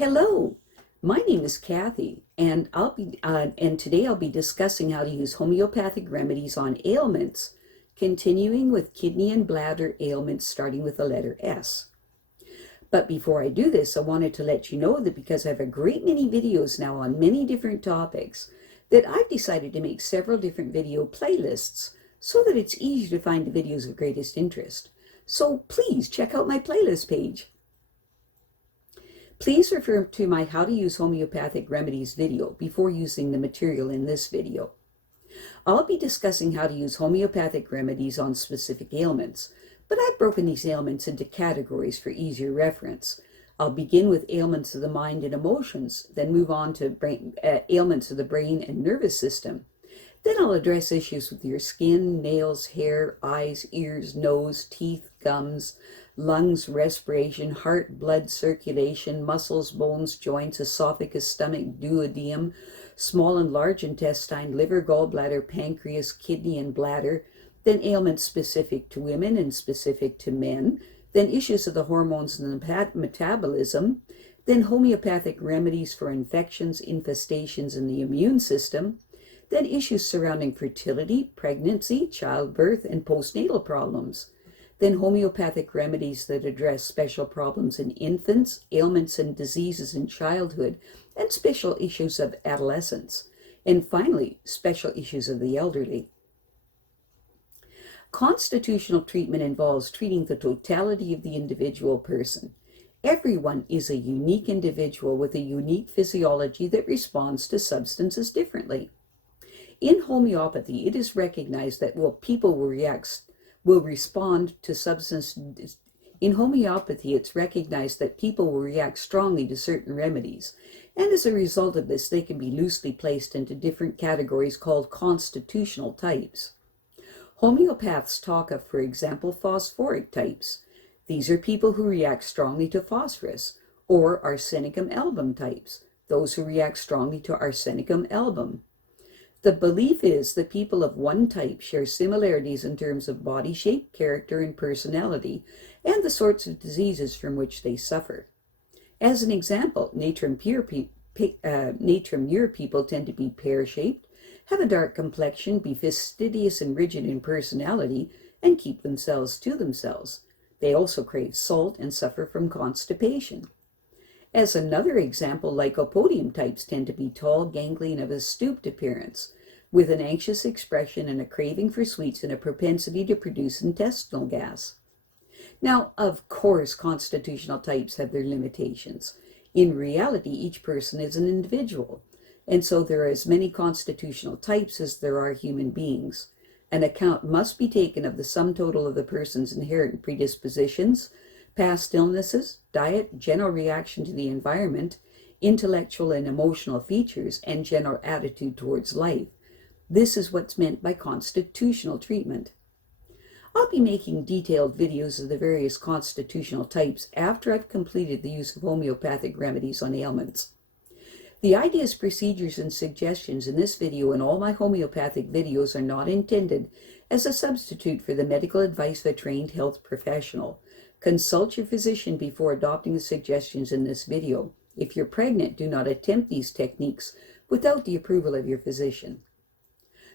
Hello, my name is Kathy, and today I'll be discussing how to use homeopathic remedies on ailments, continuing with kidney and bladder ailments starting with the letter S. But before I do this, I wanted to let you know that because I have a great many videos now on many different topics, that I've decided to make several different video playlists so that it's easier to find the videos of greatest interest. So please check out my playlist page. Please refer to my How to Use Homeopathic Remedies video before using the material in this video. I'll be discussing how to use homeopathic remedies on specific ailments, but I've broken these ailments into categories for easier reference. I'll begin with ailments of the mind and emotions, then move on to ailments of the brain and nervous system. Then I'll address issues with your skin, nails, hair, eyes, ears, nose, teeth, gums, lungs, respiration, heart, blood, circulation, muscles, bones, joints, esophagus, stomach, duodenum, small and large intestine, liver, gallbladder, pancreas, kidney, and bladder. Then ailments specific to women and specific to men. Then issues of the hormones and the metabolism. Then homeopathic remedies for infections, infestations in the immune system. Then issues surrounding fertility, pregnancy, childbirth, and postnatal problems. Then homeopathic remedies that address special problems in infants, ailments and diseases in childhood, and special issues of adolescence. And finally, special issues of the elderly. Constitutional treatment involves treating the totality of the individual person. Everyone is a unique individual with a unique physiology that responds to substances differently. In homeopathy, it is recognized that people will respond to substances. In homeopathy, it's recognized that people will react strongly to certain remedies, and as a result of this, they can be loosely placed into different categories called constitutional types. Homeopaths talk of, for example, phosphoric types. These are people who react strongly to phosphorus, or arsenicum album types, those who react strongly to arsenicum album. The belief is that people of one type share similarities in terms of body shape, character, and personality, and the sorts of diseases from which they suffer. As an example, natrum pure people tend to be pear-shaped, have a dark complexion, be fastidious and rigid in personality, and keep themselves to themselves. They also crave salt and suffer from constipation. As another example, lycopodium types tend to be tall, ganglion, of a stooped appearance, with an anxious expression and a craving for sweets and a propensity to produce intestinal gas. Now, of course, constitutional types have their limitations. In reality, each person is an individual, and so there are as many constitutional types as there are human beings. An account must be taken of the sum total of the person's inherent predispositions, past illnesses, diet, general reaction to the environment, intellectual and emotional features, and general attitude towards life. This is what's meant by constitutional treatment. I'll be making detailed videos of the various constitutional types after I've completed the use of homeopathic remedies on ailments. The ideas, procedures, and suggestions in this video and all my homeopathic videos are not intended as a substitute for the medical advice of a trained health professional. Consult your physician before adopting the suggestions in this video. If you're pregnant, do not attempt these techniques without the approval of your physician.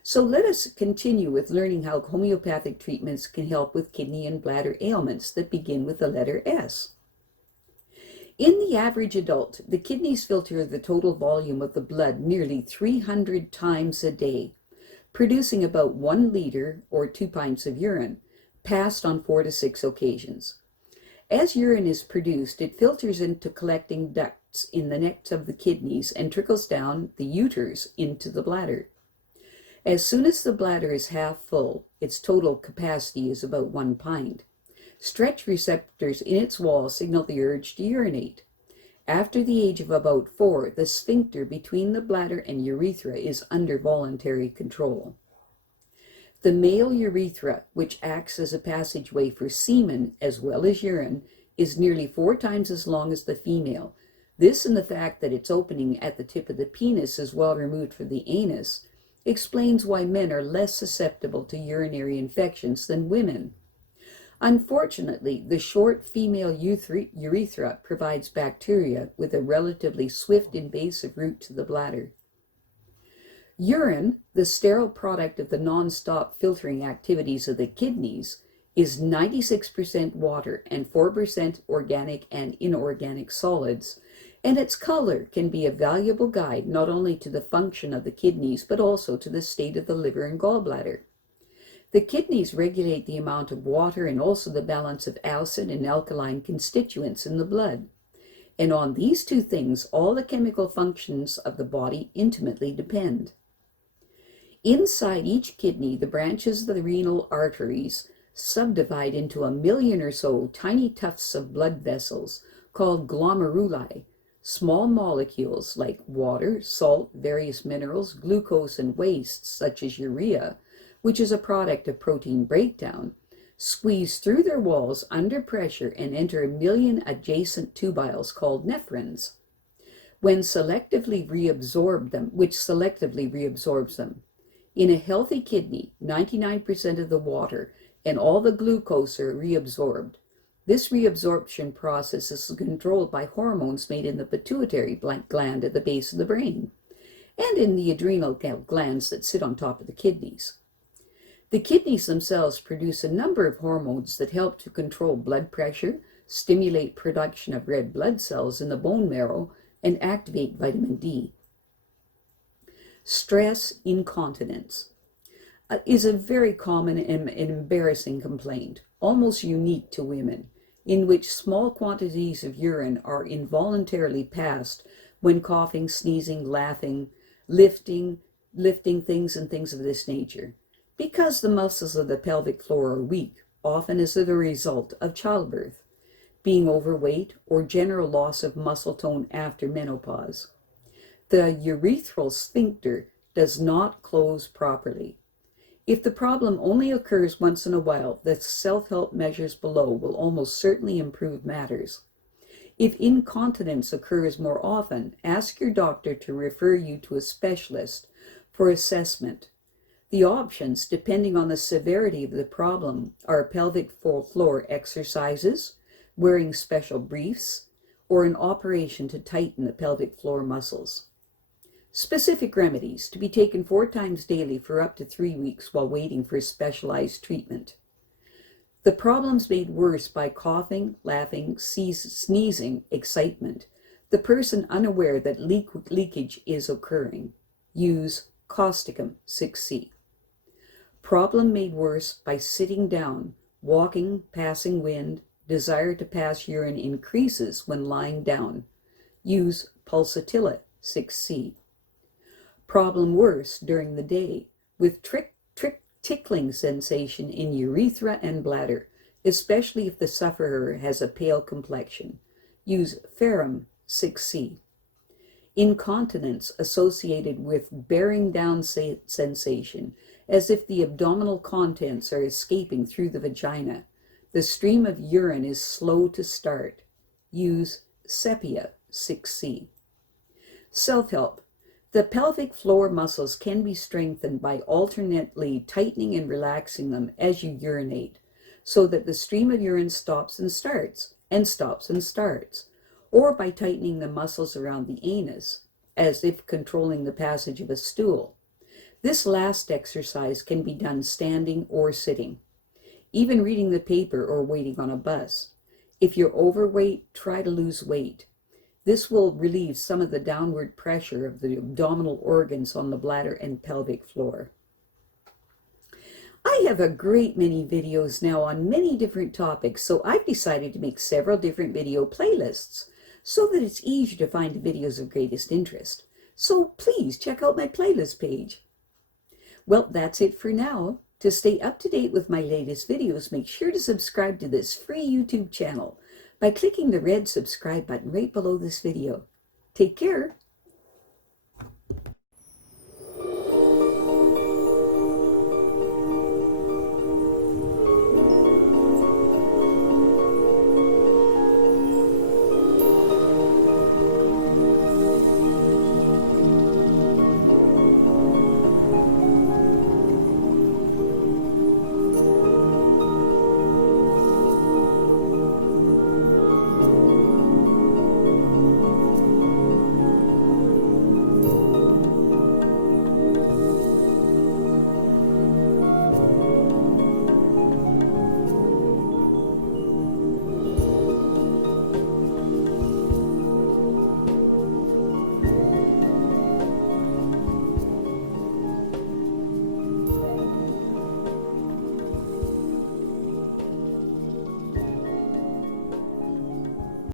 So let us continue with learning how homeopathic treatments can help with kidney and bladder ailments that begin with the letter S. In the average adult, the kidneys filter the total volume of the blood nearly 300 times a day, producing about 1 liter or 2 pints of urine, passed on 4 to 6 occasions. As urine is produced, it filters into collecting ducts in the necks of the kidneys and trickles down the ureters into the bladder. As soon as the bladder is half full, its total capacity is about 1 pint. Stretch receptors in its wall signal the urge to urinate. After the age of about 4, the sphincter between the bladder and urethra is under voluntary control. The male urethra, which acts as a passageway for semen as well as urine, is nearly 4 times as long as the female. This and the fact that its opening at the tip of the penis is well removed from the anus explains why men are less susceptible to urinary infections than women. Unfortunately, the short female urethra provides bacteria with a relatively swift invasive route to the bladder. Urine, the sterile product of the non-stop filtering activities of the kidneys, is 96% water and 4% organic and inorganic solids, and its color can be a valuable guide not only to the function of the kidneys but also to the state of the liver and gallbladder. The kidneys regulate the amount of water and also the balance of acid and alkaline constituents in the blood. And on these two things, all the chemical functions of the body intimately depend. Inside each kidney, the branches of the renal arteries subdivide into 1 million or so tiny tufts of blood vessels called glomeruli. Small molecules like water, salt, various minerals, glucose, and wastes such as urea, which is a product of protein breakdown, squeeze through their walls under pressure and enter 1 million adjacent tubules called nephrons, which selectively reabsorb them. In a healthy kidney, 99% of the water and all the glucose are reabsorbed. This reabsorption process is controlled by hormones made in the pituitary gland at the base of the brain and in the adrenal glands that sit on top of the kidneys. The kidneys themselves produce a number of hormones that help to control blood pressure, stimulate production of red blood cells in the bone marrow, and activate vitamin D. Stress incontinence is a very common and embarrassing complaint, almost unique to women, in which small quantities of urine are involuntarily passed when coughing, sneezing, laughing, lifting things and things of this nature, because the muscles of the pelvic floor are weak, often as a result of childbirth, being overweight, or general loss of muscle tone after menopause. The urethral sphincter does not close properly. If the problem only occurs once in a while, the self-help measures below will almost certainly improve matters. If incontinence occurs more often, ask your doctor to refer you to a specialist for assessment. The options, depending on the severity of the problem, are pelvic floor exercises, wearing special briefs, or an operation to tighten the pelvic floor muscles. Specific remedies to be taken 4 times daily for up to 3 weeks while waiting for specialized treatment. The problems made worse by coughing, laughing, sneezing, excitement. The person unaware that leakage is occurring. Use Causticum 6C. Problem made worse by sitting down, walking, passing wind, desire to pass urine increases when lying down. Use Pulsatilla 6C. Problem worse during the day, with tickling sensation in urethra and bladder, especially if the sufferer has a pale complexion. Use Ferrum 6C. Incontinence associated with bearing down sensation, as if the abdominal contents are escaping through the vagina. The stream of urine is slow to start. Use Sepia 6C. Self-help. The pelvic floor muscles can be strengthened by alternately tightening and relaxing them as you urinate, so that the stream of urine stops and starts, and stops and starts, or by tightening the muscles around the anus, as if controlling the passage of a stool. This last exercise can be done standing or sitting, even reading the paper or waiting on a bus. If you're overweight, try to lose weight. This will relieve some of the downward pressure of the abdominal organs on the bladder and pelvic floor. I have a great many videos now on many different topics, so I've decided to make several different video playlists so that it's easier to find the videos of greatest interest. So please check out my playlist page. Well, that's it for now. To stay up to date with my latest videos, make sure to subscribe to this free YouTube channel by clicking the red subscribe button right below this video. Take care.